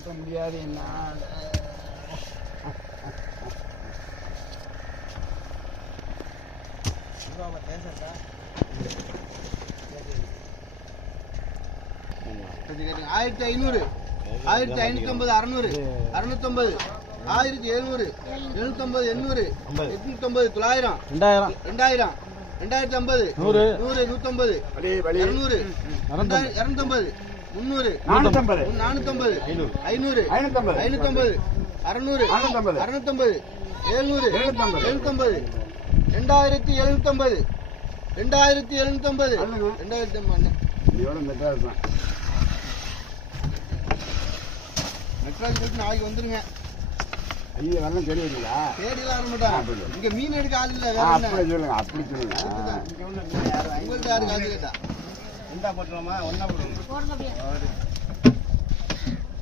காப்பாற்ற முடியாது என்ன ஆயிரத்தி 500 1550 600 650 1700 750 800 850 900 2000 2050 100 150 200 250 300 450 500 550 600 650 700 750 2750 2750 மெட்ராஸ் நாளைக்கு வந்துருங்க. ஐயா வரலாம் தெரியுங்களா? தேடிலாம் வர மாட்டான். இங்க மீன் எடுக்க ஆள் இல்ல. அப்படி சொல்லுங்க, அப்படி சொல்லுங்க. உங்களுக்கு யாரு காசு கேட்டா? ஒன்றா போட்டுலாமா? ஒன்றா போடுங்க.